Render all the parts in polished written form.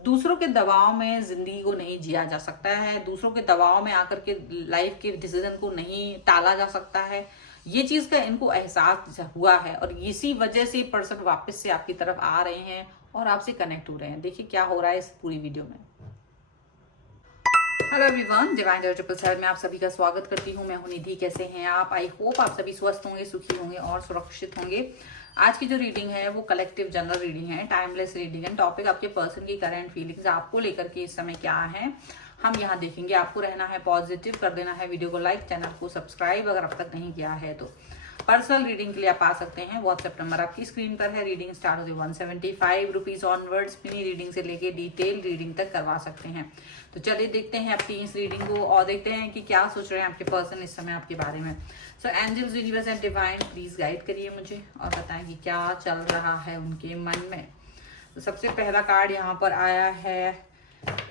दूसरों के दबाव में जिंदगी को नहीं जिया जा सकता है, दूसरों के दबाव में आकर के लाइफ के डिसीजन को नहीं टाला जा सकता है। ये चीज का इनको एहसास हुआ है और इसी वजह से पर्सन वापस से आपकी तरफ आ रहे हैं और आपसे कनेक्ट हो रहे हैं। देखिए क्या हो रहा है इस पूरी वीडियो में। हेलो एवरीवन, डिवाइन 777 में आप सभी का स्वागत करती हूँ। मैं हूँ निधि। कैसे हैं आप? आई होप आप सभी स्वस्थ होंगे, सुखी होंगे और सुरक्षित होंगे। आज की जो रीडिंग है वो कलेक्टिव जनरल रीडिंग है, टाइमलेस रीडिंग है। टॉपिक आपके पर्सन की करंट फीलिंग्स आपको लेकर के इस समय क्या है हम यहाँ देखेंगे। आपको रहना है पॉजिटिव, कर देना है वीडियो को लाइक, चैनल को सब्सक्राइब अगर अब तक नहीं किया है तो। पर्सनल रीडिंग के लिए आप आ सकते हैं, व्हाट्सएप नंबर आपकी स्क्रीन पर है। रीडिंग स्टार्ट होती है 175 रुपीज ऑनवर्ड्स। मिनी रीडिंग से लेके डिटेल रीडिंग तक करवा सकते हैं। तो चलिए देखते हैं आपकी इस रीडिंग को और देखते हैं कि क्या सोच रहे हैं आपके पर्सन इस समय आपके बारे में। So angels, universe and divine please guide करिए मुझे और बताएं कि क्या चल रहा है उनके मन में। तो सबसे पहला कार्ड यहाँ पर आया है,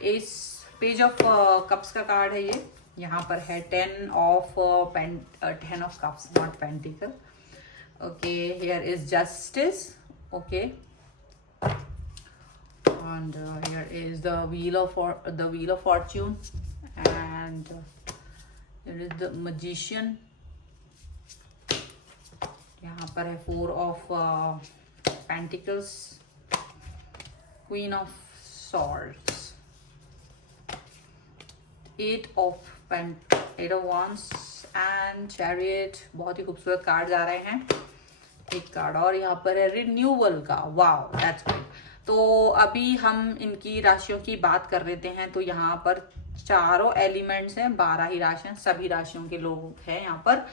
इस पेज ऑफ कप्स का कार्ड है ये। यहाँ पर है 10 of cups, not pentacle. Okay, here is justice. Okay, and here is the wheel of fortune, and here is the magician. यहाँ पर है 4 of pentacles, queen of swords, 8 of wands and chariot। बहुत ही खूबसूरत कार्ड आ रहे हैं। एक card और यहाँ पर है रिन्यूअल का। Wow, that's good. तो अभी हम इनकी राशियों की बात कर लेते हैं। तो यहाँ पर चारों एलिमेंट्स हैं, 12 ही राशियां, सभी राशियों के लोग हैं यहाँ पर।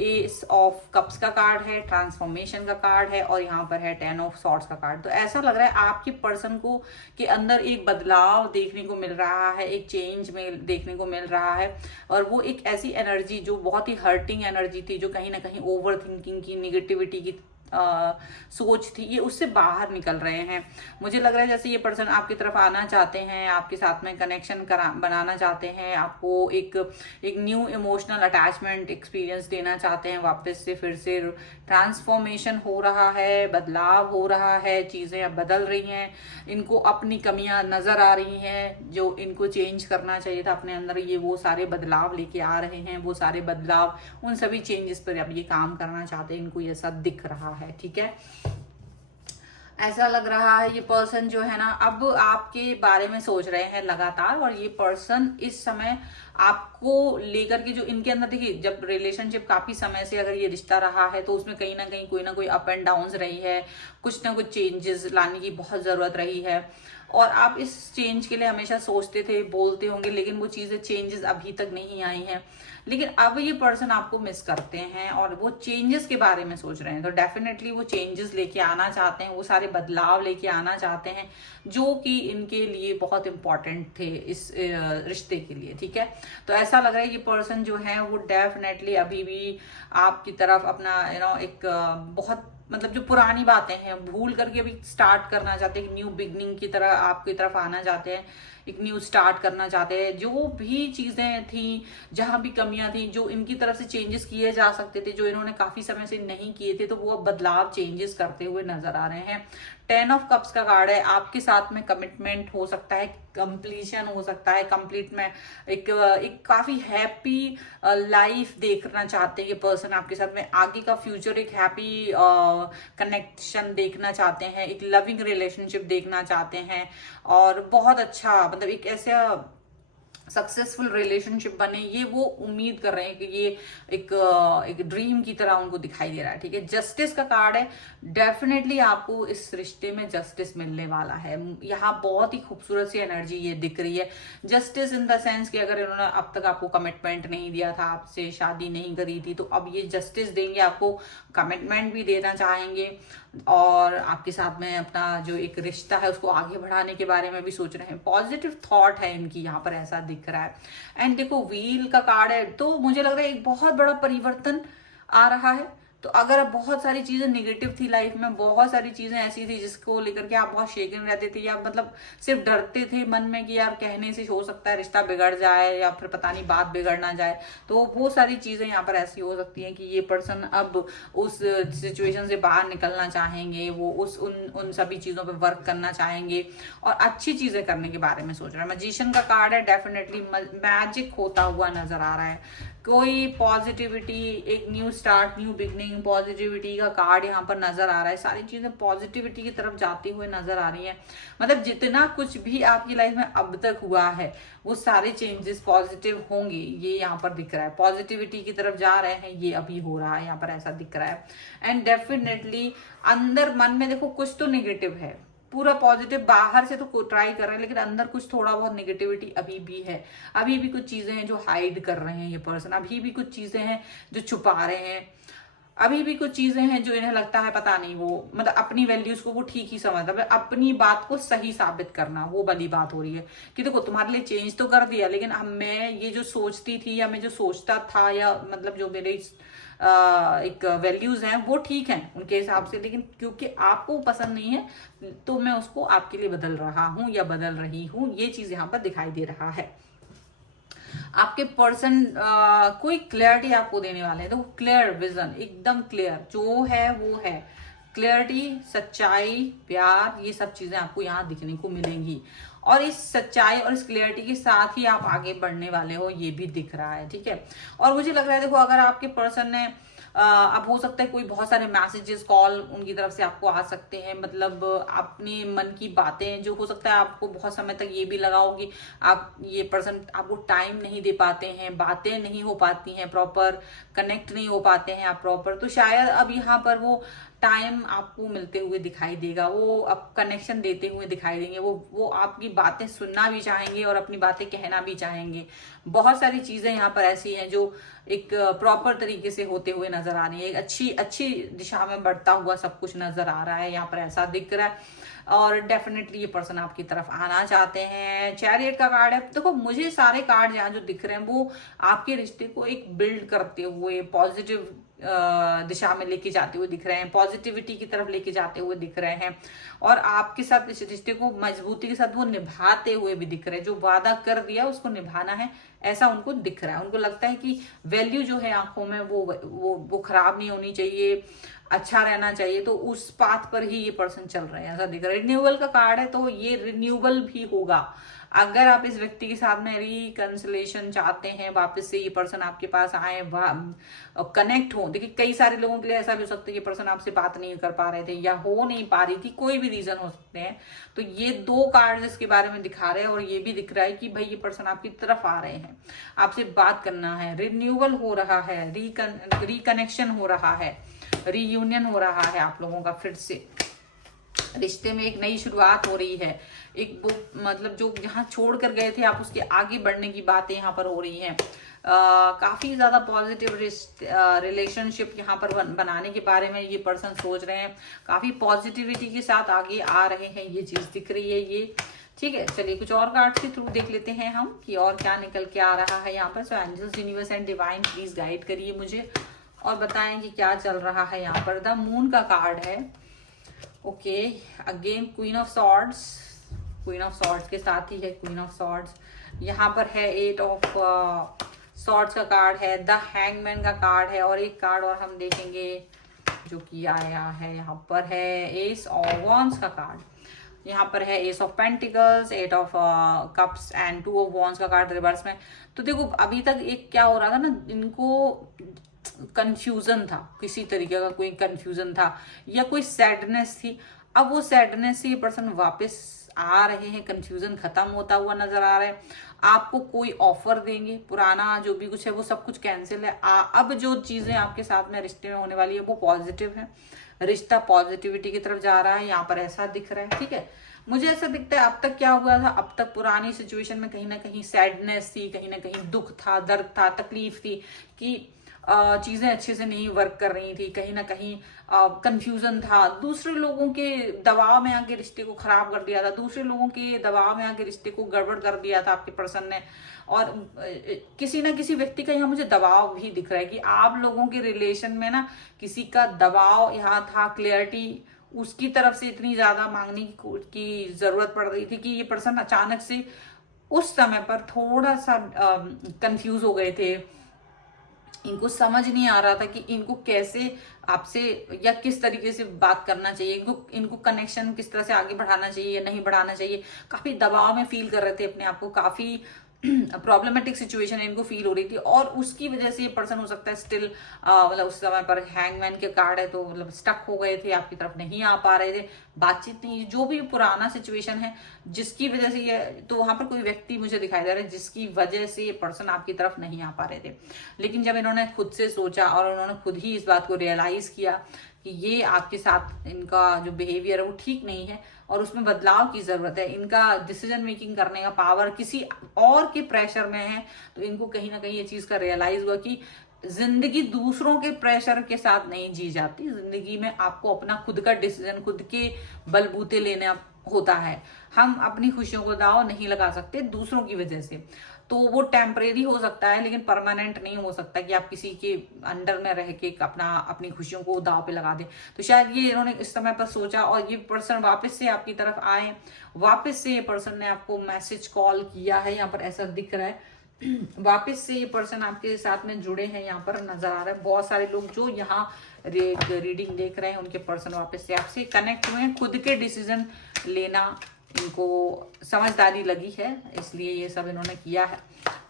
एस ऑफ कप्स का कार्ड है, ट्रांसफॉर्मेशन का कार्ड है और यहाँ पर है 10 ऑफ सॉर्ड्स का कार्ड। तो ऐसा लग रहा है आपके पर्सन को के अंदर एक बदलाव देखने को मिल रहा है, एक चेंज में देखने को मिल रहा है। और वो एक ऐसी एनर्जी जो बहुत ही हर्टिंग एनर्जी थी, जो कहीं ना कहीं ओवर थिंकिंग की, निगेटिविटी की सोच थी, ये उससे बाहर निकल रहे हैं। मुझे लग रहा है जैसे ये पर्सन आपकी तरफ आना चाहते हैं, आपके साथ में कनेक्शन बनाना चाहते हैं, आपको एक न्यू इमोशनल अटैचमेंट एक्सपीरियंस देना चाहते हैं। वापस से फिर से ट्रांसफॉर्मेशन हो रहा है, बदलाव हो रहा है, चीजें अब बदल रही हैं। इनको अपनी कमियां नजर आ रही हैं जो इनको चेंज करना चाहिए था अपने अंदर। ये वो सारे बदलाव लेके आ रहे हैं, वो सारे बदलाव, उन सभी चेंजेस पर अब ये काम करना चाहते हैं। इनको ये सब दिख रहा है, ठीक है। ऐसा लग रहा है ये पर्सन जो है ना अब आपके बारे में सोच रहे हैं लगातार। और ये पर्सन इस समय आपको लेकर के जो इनके अंदर, देखिए जब रिलेशनशिप काफी समय से अगर ये रिश्ता रहा है तो उसमें कहीं ना कोई अप एंड डाउन्स रही है, कुछ ना कुछ चेंजेस लाने की बहुत जरूरत रही है। और आप इस चेंज के लिए हमेशा सोचते थे, बोलते होंगे, लेकिन वो चीजें चेंजेस अभी तक नहीं आई हैं। लेकिन अब ये पर्सन आपको मिस करते हैं और वो चेंजेस के बारे में सोच रहे हैं। तो डेफिनेटली वो चेंजेस लेके आना चाहते हैं, वो सारे बदलाव लेके आना चाहते हैं जो कि इनके लिए बहुत इंपॉर्टेंट थे इस रिश्ते के लिए, ठीक है। तो ऐसा लग रहा है ये पर्सन जो है वो डेफिनेटली अभी भी आपकी तरफ अपना एक बहुत मतलब जो पुरानी बातें हैं भूल करके अभी स्टार्ट करना चाहते हैं, न्यू बिगनिंग की तरह आपकी तरफ आना चाहते हैं, एक न्यू स्टार्ट करना चाहते हैं। जो भी चीजें थी, जहां भी कमियां थी, जो इनकी तरफ से चेंजेस किए जा सकते थे, जो इन्होंने काफी समय से नहीं किए थे, तो वो अब बदलाव चेंजेस करते हुए नजर आ रहे हैं। 10 ऑफ कप्स का कार्ड है। आपके साथ में कमिटमेंट हो सकता है, कंप्लीशन हो सकता है, कंप्लीट में एक काफी हैप्पी लाइफ देखना चाहते हैं ये पर्सन आपके साथ में। आगे का फ्यूचर एक हैप्पी कनेक्शन देखना चाहते हैं, एक लविंग रिलेशनशिप देखना चाहते हैं और बहुत अच्छा मतलब एक ऐसा सक्सेसफुल रिलेशनशिप बने, ये वो उम्मीद कर रहे हैं कि ये एक ड्रीम की तरह उनको दिखाई दे रहा है, ठीक है। जस्टिस का कार्ड है। डेफिनेटली आपको इस रिश्ते में जस्टिस मिलने वाला है। यहाँ बहुत ही खूबसूरत सी एनर्जी ये दिख रही है। जस्टिस इन द सेंस कि अगर इन्होंने अब तक आपको कमिटमेंट नहीं दिया था, आपसे शादी नहीं करी थी, तो अब ये जस्टिस देंगे, आपको कमिटमेंट भी देना चाहेंगे और आपके साथ में अपना जो एक रिश्ता है उसको आगे बढ़ाने के बारे में भी सोच रहे हैं। पॉजिटिव थॉट है इनकी यहाँ पर, ऐसा दिख रहा है। एंड देखो व्हील का कार्ड है, तो मुझे लग रहा है एक बहुत बड़ा परिवर्तन आ रहा है। तो अगर बहुत सारी चीजें निगेटिव थी लाइफ में, बहुत सारी चीजें ऐसी थी जिसको लेकर के आप बहुत शेकन रहते थे, या मतलब सिर्फ डरते थे मन में कि यार कहने से हो सकता है रिश्ता बिगड़ जाए, या फिर पता नहीं बात बिगड़ ना जाए, तो बहुत सारी चीजें यहाँ पर ऐसी हो सकती हैं कि ये पर्सन अब उस सिचुएशन से बाहर निकलना चाहेंगे, वो उन सभी चीजों पे वर्क करना चाहेंगे और अच्छी चीजें करने के बारे में सोच रहा है। मैजिशियन का कार्ड है, डेफिनेटली मैजिक होता हुआ नजर आ रहा है, कोई पॉजिटिविटी, एक new start, new beginning, positivity का कार्ड यहाँ पर नजर आ रहा है। सारी चीजें पॉजिटिविटी की तरफ जाती हुए नजर आ रही हैं। मतलब जितना कुछ भी आपकी लाइफ में अब तक हुआ है वो सारे चेंजेस पॉजिटिव होंगे, ये यहाँ पर दिख रहा है। पॉजिटिविटी की तरफ जा रहे हैं, ये अभी हो रहा है यहाँ पर, ऐसा दिख रहा है। एंड डेफिनेटली अंदर मन में देखो कुछ तो नेगेटिव है, पूरा पॉजिटिव बाहर से तो ट्राई कर रहे हैं, लेकिन अंदर कुछ थोड़ा बहुत नेगेटिविटी अभी भी है। अभी भी कुछ चीजें हैं जो हाइड कर रहे हैं ये पर्सन, अभी भी कुछ चीजें हैं जो छुपा रहे हैं, अभी भी कुछ चीजें हैं जो इन्हें लगता है पता नहीं, वो मतलब अपनी वैल्यूज को वो ठीक ही समझता है, अपनी बात को सही साबित करना, वो वाली बात हो रही है कि देखो तुम्हारे लिए चेंज तो कर दिया, लेकिन अब मैं ये जो सोचती थी या मैं जो सोचता था, या मतलब जो मेरे एक वैल्यूज हैं वो ठीक हैं उनके हिसाब से, लेकिन क्योंकि आपको पसंद नहीं है तो मैं उसको आपके लिए बदल रहा हूं या बदल रही हूं, ये चीज यहाँ पर दिखाई दे रहा है। आपके पर्सन कोई क्लियरिटी आपको देने वाले हैं, तो क्लियर विजन, एकदम क्लियर जो है वो है, क्लियरिटी, सच्चाई, प्यार, ये सब चीजें आपको यहाँ दिखने को मिलेंगी। और इस सच्चाई और इस क्लियरिटी के साथ ही आप आगे बढ़ने वाले हो, ये भी दिख रहा है, ठीक है। और मुझे लग रहा है देखो, अगर आपके पर्सन ने अब हो सकता है कोई बहुत सारे मैसेजेस, कॉल उनकी तरफ से आपको आ सकते हैं, मतलब अपने मन की बातें, जो हो सकता है आपको बहुत समय तक ये भी लगा हो कि आप, ये पर्सन आपको टाइम नहीं दे पाते हैं, बातें नहीं हो पाती हैं प्रॉपर, कनेक्ट नहीं हो पाते हैं आप प्रॉपर, तो शायद अब यहाँ पर वो टाइम आपको मिलते हुए दिखाई देगा, वो अब कनेक्शन देते हुए दिखाई देंगे, वो आपकी बातें सुनना भी चाहेंगे और अपनी बातें कहना भी चाहेंगे। बहुत सारी चीजें यहाँ पर ऐसी हैं जो एक प्रॉपर तरीके से होते हुए नजर आ रही है, एक अच्छी दिशा में बढ़ता हुआ सब कुछ नजर आ रहा है, यहाँ पर ऐसा दिख रहा है। और डेफिनेटली ये पर्सन आपकी तरफ आना चाहते हैं। चैरियट का कार्ड है, देखो मुझे सारे कार्ड यहाँ जो दिख रहे हैं वो आपके रिश्ते को एक बिल्ड करते हुए पॉजिटिव दिशा में लेके जाते हुए दिख रहे हैं, पॉजिटिविटी की तरफ लेके जाते हुए दिख रहे हैं, और आपके साथ इस रिश्ते को मजबूती के साथ वो निभाते हुए भी दिख रहे हैं। जो वादा कर दिया उसको निभाना है, ऐसा उनको दिख रहा है। उनको लगता है कि वैल्यू जो है आंखों में वो खराब नहीं होनी चाहिए, अच्छा रहना चाहिए, तो उस पाथ पर ही ये पर्सन चल रहे हैं, ऐसा दिख रहा है। रिन्यूअल का कार्ड है, तो ये रिन्यूअल भी होगा। अगर आप इस व्यक्ति के साथ में रिकंसिलेशन चाहते हैं, वापस से ये पर्सन आपके पास आए, कनेक्ट हो, देखिए कई सारे लोगों के लिए ऐसा भी हो सकता है कि पर्सन आपसे बात नहीं कर पा रहे थे या हो नहीं पा रही थी, कोई भी रीजन हो सकते हैं। तो ये दो कार्ड इसके बारे में दिखा रहे हैं, और ये भी दिख रहा है कि भाई ये पर्सन आपकी तरफ आ रहे हैं, आपसे बात करना है, रिन्यूअल हो रहा है, रिकनेक्शन हो रहा है, रीयूनियन हो रहा है आप लोगों का, फिर से रिश्ते में एक नई शुरुआत हो रही है। एक वो मतलब जो जहाँ छोड़ कर गए थे आप, उसके आगे बढ़ने की बातें यहाँ पर हो रही हैं। काफी ज्यादा पॉजिटिव रिलेशनशिप यहाँ पर बनाने के बारे में ये पर्सन सोच रहे हैं, काफी पॉजिटिविटी के साथ आगे आ रहे हैं, ये चीज दिख रही है ये, ठीक है। चलिए कुछ और कार्ड्स के थ्रू देख लेते हैं हम कि और क्या निकल के आ रहा है यहाँ पर। So angels, universe and divine please guide करिए मुझे और बताएं कि क्या चल रहा है यहाँ पर। द मून का कार्ड है, okay, again queen of swords, queen of swords के साथ ही है क्वीन ऑफ सॉर्ड्स। यहाँ पर है 8 ऑफ सॉर्ड्स का कार्ड है, द हैंगमैन का कार्ड है, और एक कार्ड और हम देखेंगे जो कि आया है यहाँ पर है एस ऑफ वॉन्ड्स का कार्ड। यहाँ पर है S of pentacles, 8 of cups and 2 of wands का कार्ड रिवर्स में। तो देखो अभी तक एक क्या हो रहा था ना, इनको कंफ्यूजन था, किसी तरीके का कोई कंफ्यूजन था या कोई सैडनेस थी। अब वो सैडनेस से ये पर्सन वापस आ रहे हैं, कंफ्यूजन खत्म होता हुआ नजर आ रहा है। आपको कोई ऑफर देंगे, पुराना जो भी कुछ है वो सब कुछ कैंसिल है। अब जो चीजें आपके साथ में रिश्ते में होने वाली है वो पॉजिटिव है, रिश्ता पॉजिटिविटी की तरफ जा रहा है, यहाँ पर ऐसा दिख रहा है, ठीक है। मुझे ऐसा दिखता है अब तक क्या हुआ था, अब तक पुरानी सिचुएशन में कहीं ना कहीं सैडनेस थी, कहीं ना कहीं दुख था, दर्द था, तकलीफ थी कि चीज़ें अच्छे से नहीं वर्क कर रही थी, कहीं ना कहीं कंफ्यूजन था, दूसरे लोगों के दबाव में आके रिश्ते को खराब कर दिया था, दूसरे लोगों के दबाव में आके रिश्ते को गड़बड़ कर दिया था आपके पर्सन ने। और किसी ना किसी व्यक्ति का यहाँ मुझे दबाव भी दिख रहा है कि आप लोगों के रिलेशन में ना किसी का दबाव यहाँ था, क्लियरिटी उसकी तरफ से इतनी ज्यादा मांगने की जरूरत पड़ रही थी कि ये पर्सन अचानक से उस समय पर थोड़ा सा कंफ्यूज हो गए थे। इनको समझ नहीं आ रहा था कि इनको कैसे आपसे या किस तरीके से बात करना चाहिए, इनको कनेक्शन किस तरह से आगे बढ़ाना चाहिए या नहीं बढ़ाना चाहिए। काफी दबाव में फील कर रहे थे अपने आप को, काफी प्रॉब्लमेटिक सिचुएशन इनको फील हो रही थी और उसकी वजह से ये पर्सन हो सकता है स्टिल मतलब उस समय पर हैंगमैन के कार्ड है तो मतलब स्टक हो गए थे, आपकी तरफ नहीं आ पा रहे थे, बातचीत नहीं, जो भी पुराना सिचुएशन है जिसकी वजह से ये, तो वहां पर कोई व्यक्ति मुझे दिखाई दे रहा है जिसकी वजह से ये पर्सन आपकी तरफ नहीं आ पा रहे थे। लेकिन जब इन्होंने खुद से सोचा और उन्होंने खुद ही इस बात को रियलाइज किया कि ये आपके साथ इनका जो बिहेवियर है वो ठीक नहीं है और उसमें बदलाव की जरूरत है, इनका डिसीजन मेकिंग करने का पावर किसी और के प्रेशर में है, तो इनको कहीं ना कहीं ये चीज का रियलाइज हुआ कि जिंदगी दूसरों के प्रेशर के साथ नहीं जी जाती, जिंदगी में आपको अपना खुद का डिसीजन खुद के बलबूते लेना होता है। हम अपनी खुशियों को दाव नहीं लगा सकते दूसरों की वजह से, तो वो टेम्परेरी हो सकता है लेकिन परमानेंट नहीं हो सकता कि आप किसी के अंडर में रह के अपनी खुशियों को दाव पे लगा दें। तो शायद ये इन्होंने इस समय पर सोचा और ये पर्सन वापस से आपकी तरफ आए, वापस से ये पर्सन ने आपको मैसेज कॉल किया है, यहाँ पर ऐसा दिख रहा है। वापस से ये पर्सन आपके साथ में जुड़े हैं, यहाँ पर नजर आ रहा है। बहुत सारे लोग जो यहाँ रीडिंग देख रहे हैं उनके पर्सन वापस से आपसे कनेक्ट हुए हैं, खुद के डिसीजन लेना इनको समझदारी लगी है, इसलिए ये सब इन्होंने किया है।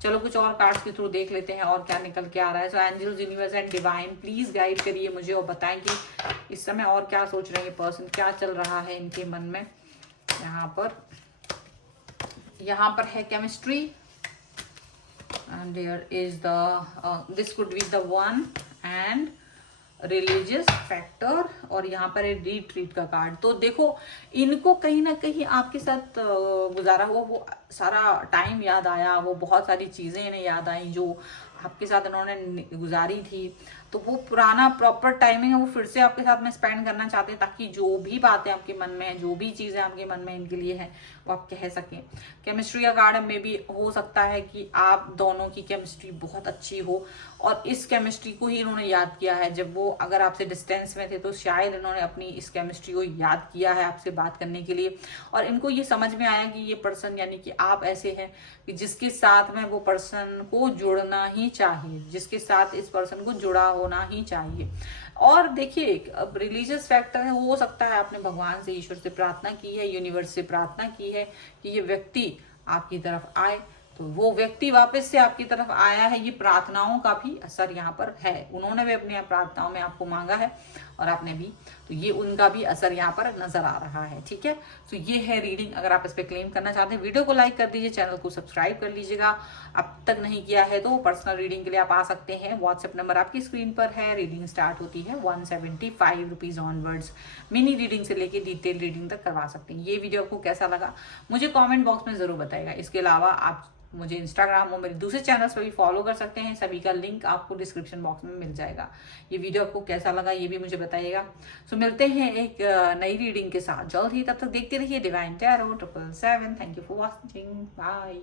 चलो कुछ और कार्ड्स के थ्रू देख लेते हैं और क्या निकल के आ रहा है। So angels, universe and divine please guide करिए मुझे और बताएं कि इस समय और क्या सोच रहे हैं पर्सन, क्या चल रहा है इनके मन में। यहाँ पर है chemistry and there is the this could be the one and religious factor और यहाँ पर है रिट्रीट का कार्ड। तो देखो इनको कहीं ना कहीं आपके साथ गुजारा हुआ वो सारा टाइम याद आया, वो बहुत सारी चीजें इन्हें याद आई जो आपके साथ इन्होंने गुजारी थी, तो वो पुराना प्रॉपर टाइमिंग है वो फिर से आपके साथ में स्पेंड करना चाहते हैं ताकि जो भी बातें आपके मन में है, जो भी चीजें आपके मन में इनके लिए है वो आप कह सकें। केमिस्ट्री का कार्ड में भी हो सकता है कि आप दोनों की केमिस्ट्री बहुत अच्छी हो और इस केमिस्ट्री को ही इन्होंने याद किया है। जब वो अगर आपसे डिस्टेंस में थे तो शायद इन्होंने अपनी इस केमिस्ट्री को याद किया है आपसे बात करने के लिए और इनको ये समझ में आया कि ये पर्सन यानी कि आप ऐसे हैं कि जिसके साथ में वो पर्सन को जुड़ना ही चाहिए, जिसके साथ इस पर्सन को जुड़ा होना ही चाहिए। और देखिए अब रिलीजियस फैक्टर है, हो सकता है आपने भगवान से, ईश्वर से प्रार्थना की है, यूनिवर्स से प्रार्थना की है कि ये व्यक्ति आपकी तरफ आए, तो वो व्यक्ति वापस से आपकी तरफ आया है। ये प्रार्थनाओं का भी असर यहाँ पर है, उन्होंने भी अपनी प्रार्थनाओं में आपको मांगा है और आपने भी, तो ये उनका भी असर यहाँ पर नजर आ रहा है। ठीक है, तो ये है रीडिंग। अगर आप इस पे क्लेम करना चाहते हैं वीडियो को लाइक कर दीजिए, चैनल को सब्सक्राइब कर लीजिएगा। अब तक नहीं किया है तो पर्सनल रीडिंग के लिए आप आ सकते हैं, व्हाट्सएप नंबर आपकी स्क्रीन पर है। रीडिंग स्टार्ट होती है 175 रुपीज ऑनवर्ड्स। मिनी रीडिंग से लेके डिटेल रीडिंग तक करवा सकते हैं। ये वीडियो आपको कैसा लगा मुझे कॉमेंट बॉक्स में जरूर बताइएगा। इसके अलावा आप मुझे इंस्टाग्राम और मेरे दूसरे चैनल्स पर भी फॉलो कर सकते हैं, सभी का लिंक आपको डिस्क्रिप्शन बॉक्स में मिल जाएगा। ये वीडियो आपको कैसा लगा ये भी मुझे बताइएगा। सो मिलते हैं एक नई रीडिंग के साथ जल्द ही, तब तक देखते रहिए divine tarot 777। Thank you for watching, bye.